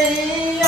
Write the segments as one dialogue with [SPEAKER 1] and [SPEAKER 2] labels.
[SPEAKER 1] Yeah.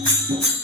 [SPEAKER 1] Thank you.